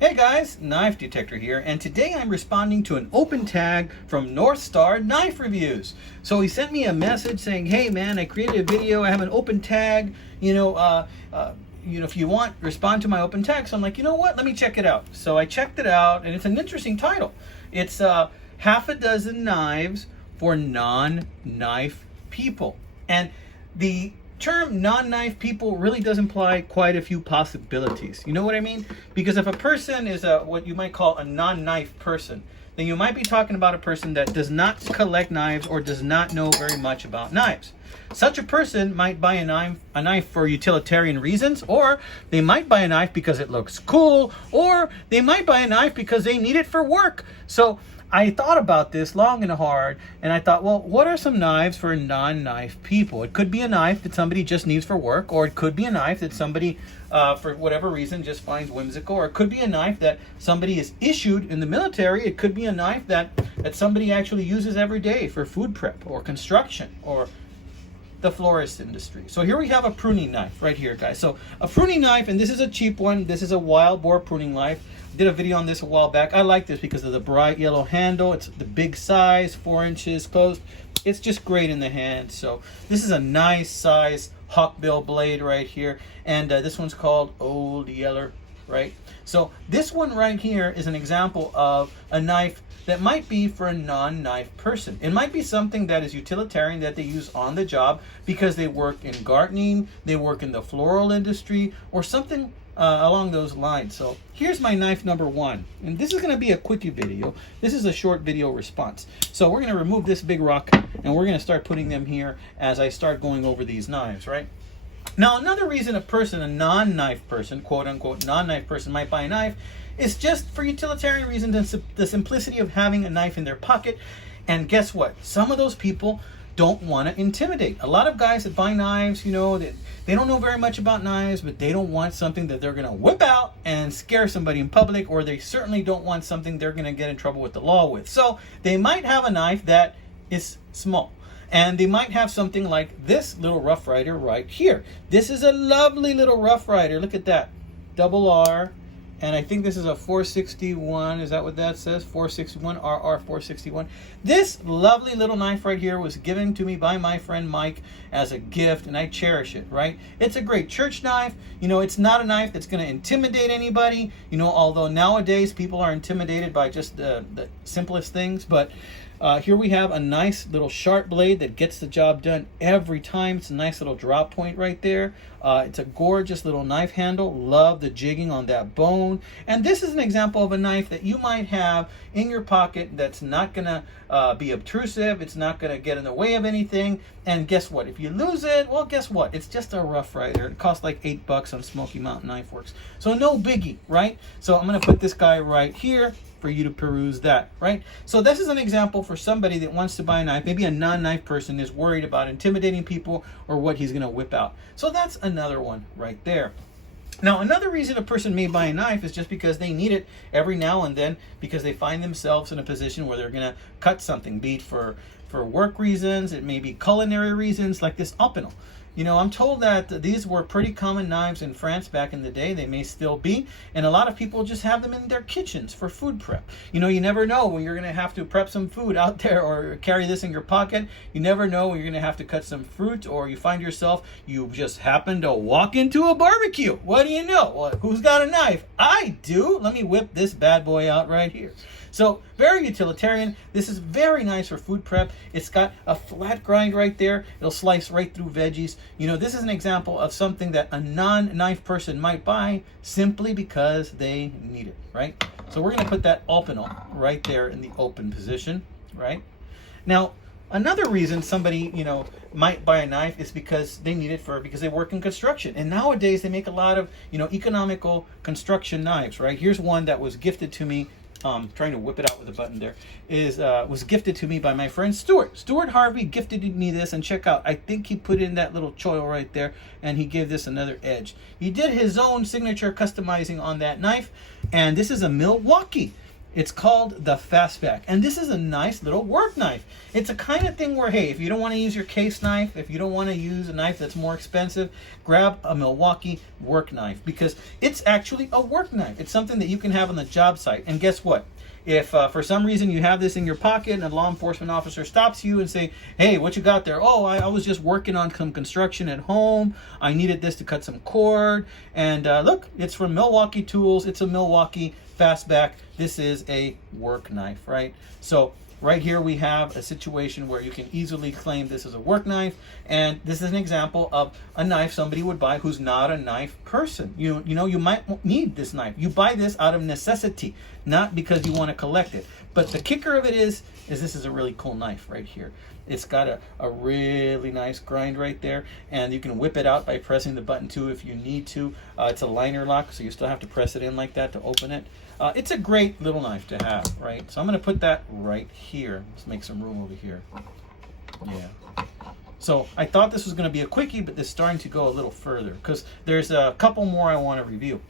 Hey guys, Knife Detector here, and today I'm responding to an open tag from North Star Knife Reviews. So he sent me a message saying, hey man, I created a video, I have an open tag, if you want, respond to my open tag. So I'm like, you know what, let me check it out. So I checked it out, and it's an interesting title. It's half a dozen knives for non-knife people. And the term non-knife people really does imply quite a few possibilities. You know what I mean? Because if a person is what you might call a non-knife person, then you might be talking about a person that does not collect knives or does not know very much about knives. Such a person might buy a knife for utilitarian reasons, or they might buy a knife because it looks cool, or they might buy a knife because they need it for work. So I thought about this long and hard, and I thought, well, what are some knives for non-knife people? It could be a knife that somebody just needs for work, or it could be a knife that somebody, for whatever reason, just finds whimsical, or it could be a knife that somebody is issued in the military. It could be a knife that somebody actually uses every day for food prep, or construction, or the florist industry. So here we have a pruning knife right here, guys. So a pruning knife, and this is a cheap one. This is a wild boar pruning knife. Did a video on this a while back. I like this because of the bright yellow handle. It's the big size, 4 inches closed. It's just great in the hand. So this is a nice size hawkbill blade right here, and this one's called Old Yeller, right? So this one right here is an example of a knife that might be for a non-knife person. It might be something that is utilitarian, that they use on the job because they work in gardening, they work in the floral industry, or something along those lines. So here's my knife number one, and this is going to be a quickie video. This is a short video response. So we're going to remove this big rock, and we're going to start putting them here as I start going over these knives, right? Now, another reason a person, a non-knife person, quote unquote non-knife person, might buy a knife is just for utilitarian reasons and the simplicity of having a knife in their pocket. And guess what? Some of those people don't want to intimidate. A lot of guys that buy knives, they don't know very much about knives, but they don't want something that they're going to whip out and scare somebody in public, or they certainly don't want something they're going to get in trouble with the law with. So they might have a knife that is small, and they might have something like this little Rough Rider right here. This is a lovely little Rough Rider. Look at that, double R. And I think this is a 461. Is that what that says? 461, RR 461. This lovely little knife right here was given to me by my friend Mike as a gift, and I cherish it, right? It's a great church knife. It's not a knife that's going to intimidate anybody, although nowadays people are intimidated by just the simplest things. But here we have a nice little sharp blade that gets the job done every time. It's a nice little drop point right there. It's a gorgeous little knife handle. Love the jigging on that bone. And this is an example of a knife that you might have in your pocket that's not going to be obtrusive. It's not going to get in the way of anything. And guess what? If you lose it, well, guess what? It's just a Rough Rider. It costs like $8 on Smoky Mountain Knife Works. So no biggie, right? So I'm going to put this guy right here for you to peruse that, right? So this is an example for somebody that wants to buy a knife. Maybe a non-knife person is worried about intimidating people or what he's going to whip out. So that's another one right there. Now, another reason a person may buy a knife is just because they need it every now and then, because they find themselves in a position where they're going to cut something, be it for work reasons, it may be culinary reasons, like this opinel. I'm told that these were pretty common knives in France back in the day. They may still be. And a lot of people just have them in their kitchens for food prep. You never know when you're going to have to prep some food out there, or carry this in your pocket. You never know when you're going to have to cut some fruit, or you find yourself, you just happen to walk into a barbecue. What do you know? Well, who's got a knife? I do. Let me whip this bad boy out right here. So very utilitarian. This is very nice for food prep. It's got a flat grind right there. It'll slice right through veggies. This is an example of something that a non-knife person might buy simply because they need it, right? So we're going to put that opinel right there in the open position, right? Now, another reason somebody, might buy a knife is because they need it because they work in construction. And nowadays they make a lot of, economical construction knives, right? Here's one that was gifted to me. Trying to whip it out with a button there, was gifted to me by my friend Stuart. Stuart Harvey gifted me this, and check out, I think he put in that little choil right there, and he gave this another edge. He did his own signature customizing on that knife, and this is a Milwaukee. It's called the Fastback, and this is a nice little work knife. It's a kind of thing where, hey, if you don't want to use your case knife, if you don't want to use a knife that's more expensive, grab a Milwaukee work knife, because it's actually a work knife. It's something that you can have on the job site. And guess what? If for some reason you have this in your pocket and a law enforcement officer stops you and say, hey, what you got there? Oh, I was just working on some construction at home. I needed this to cut some cord. And look, it's from Milwaukee Tools. It's a Milwaukee Fastback. This is a work knife, right? So right here we have a situation where you can easily claim this is a work knife, and this is an example of a knife somebody would buy who's not a knife person. You know, you might need this knife. You buy this out of necessity, not because you want to collect it. But the kicker of it is this is a really cool knife right here. It's got a really nice grind right there, and you can whip it out by pressing the button too if you need to. It's a liner lock, so you still have to press it in like that to open it. It's a great little knife to have, right? So I'm going to put that right here. Let's make some room over here. Yeah. So I thought this was going to be a quickie, but it's starting to go a little further because there's a couple more I want to review.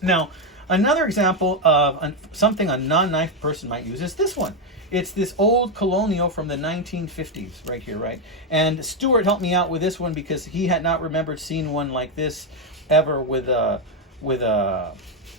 Now, another example of something a non-knife person might use is this one. It's this old Colonial from the 1950s right here, right? And Stuart helped me out with this one because he had not remembered seeing one like this ever with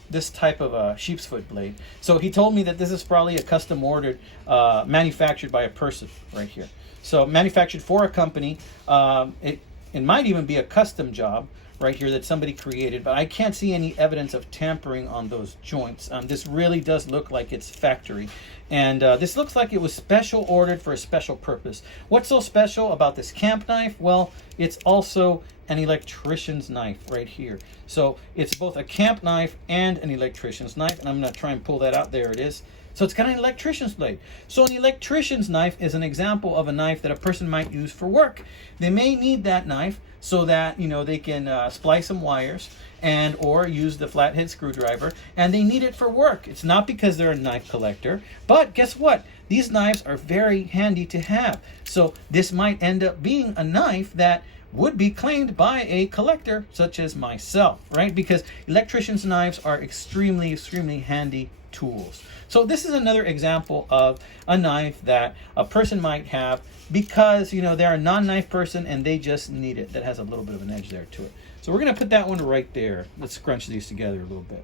this type of a sheep's foot blade. So he told me that this is probably a custom ordered, manufactured by a person right here. So manufactured for a company. It might even be a custom job right here that somebody created, but I can't see any evidence of tampering on those joints. This really does look like it's factory. And this looks like it was special ordered for a special purpose. What's so special about this camp knife? Well, it's also an electrician's knife right here. So it's both a camp knife and an electrician's knife. And I'm going to try and pull that out. There it is. So it's got an electrician's blade. So an electrician's knife is an example of a knife that a person might use for work. They may need that knife so that, you know, they can splice some wires and or use the flathead screwdriver, and they need it for work. It's not because they're a knife collector, but guess what? These knives are very handy to have. So this might end up being a knife that would be claimed by a collector such as myself, right? Because electrician's knives are extremely, extremely handy tools. So this is another example of a knife that a person might have because, you know, they're a non-knife person and they just need it. That has a little bit of an edge there to it. So we're going to put that one right there. Let's scrunch these together a little bit.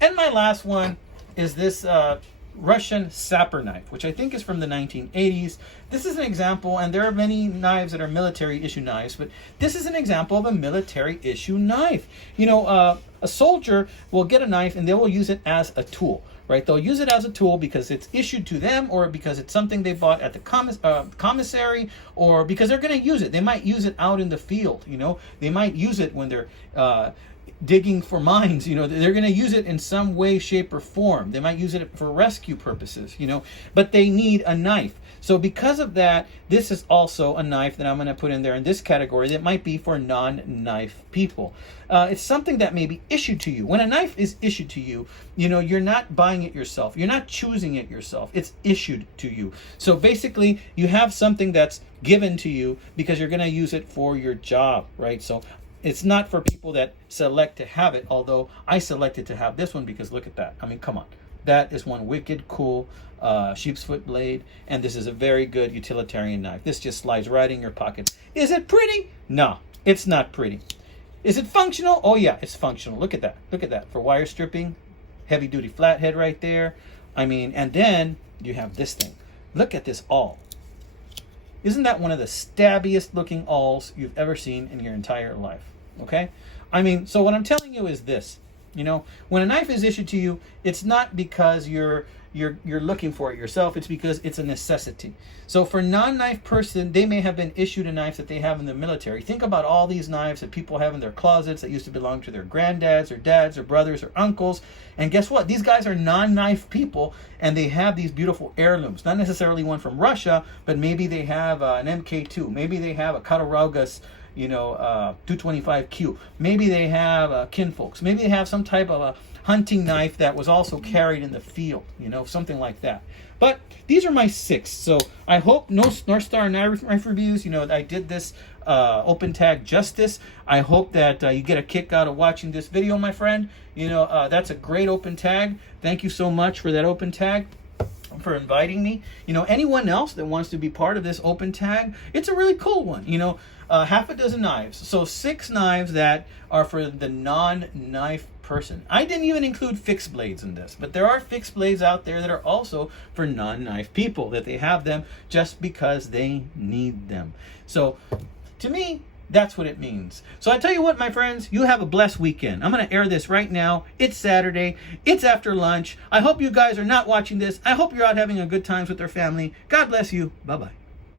And my last one is this Russian sapper knife, which I think is from the 1980s. This is an example, and there are many knives that are military issue knives, but this is an example of a military issue knife. You know, a soldier will get a knife and they will use it as a tool, right? They'll use it as a tool because it's issued to them, or because it's something they bought at the commissary, or because they're going to use it. They might use it out in the field, you know. They might use it when they're digging for mines, you know. They're going to use it in some way, shape, or form. They might use it for rescue purposes, you know, but they need a knife. So because of that, this is also a knife that I'm going to put in there in this category that might be for non-knife people. It's something that may be issued to you. When a knife is issued to you, you know, you're not buying it yourself. You're not choosing it yourself. It's issued to you. So basically, you have something that's given to you because you're going to use it for your job, right? So it's not for people that select to have it, although I selected to have this one because look at that. I mean, come on. That is one wicked cool sheep's foot blade, and this is a very good utilitarian knife. This just slides right in your pocket. Is it pretty? No, it's not pretty. Is it functional? Oh yeah, it's functional. Look at that. Look at that. For wire stripping, heavy duty flathead right there. I mean, and then you have this thing. Look at this awl. Isn't that one of the stabbiest looking awls you've ever seen in your entire life? Okay? I mean, so what I'm telling you is this. You know, when a knife is issued to you, it's not because you're looking for it yourself. It's because it's a necessity. So for non-knife person, they may have been issued a knife that they have in the military. Think about all these knives that people have in their closets that used to belong to their granddads or dads or brothers or uncles. And guess what? These guys are non-knife people, and they have these beautiful heirlooms. Not necessarily one from Russia, but maybe they have an MK2. Maybe they have a Cattaraugus, 225Q. Maybe they have kinfolks. Maybe they have some type of a hunting knife that was also carried in the field, something like that. But these are my 6. So I hope North Star Knife Reviews, I did this open tag justice. I hope that you get a kick out of watching this video, my friend. That's a great open tag. Thank you so much for that open tag, for inviting me. Anyone else that wants to be part of this open tag, it's a really cool one. Half a dozen knives. So 6 knives that are for the non-knife person. I didn't even include fixed blades in this, but there are fixed blades out there that are also for non-knife people, that they have them just because they need them. So to me, that's what it means. So I tell you what, my friends, you have a blessed weekend. I'm going to air this right now. It's Saturday. It's after lunch. I hope you guys are not watching this. I hope you're out having a good time with your family. God bless you. Bye-bye.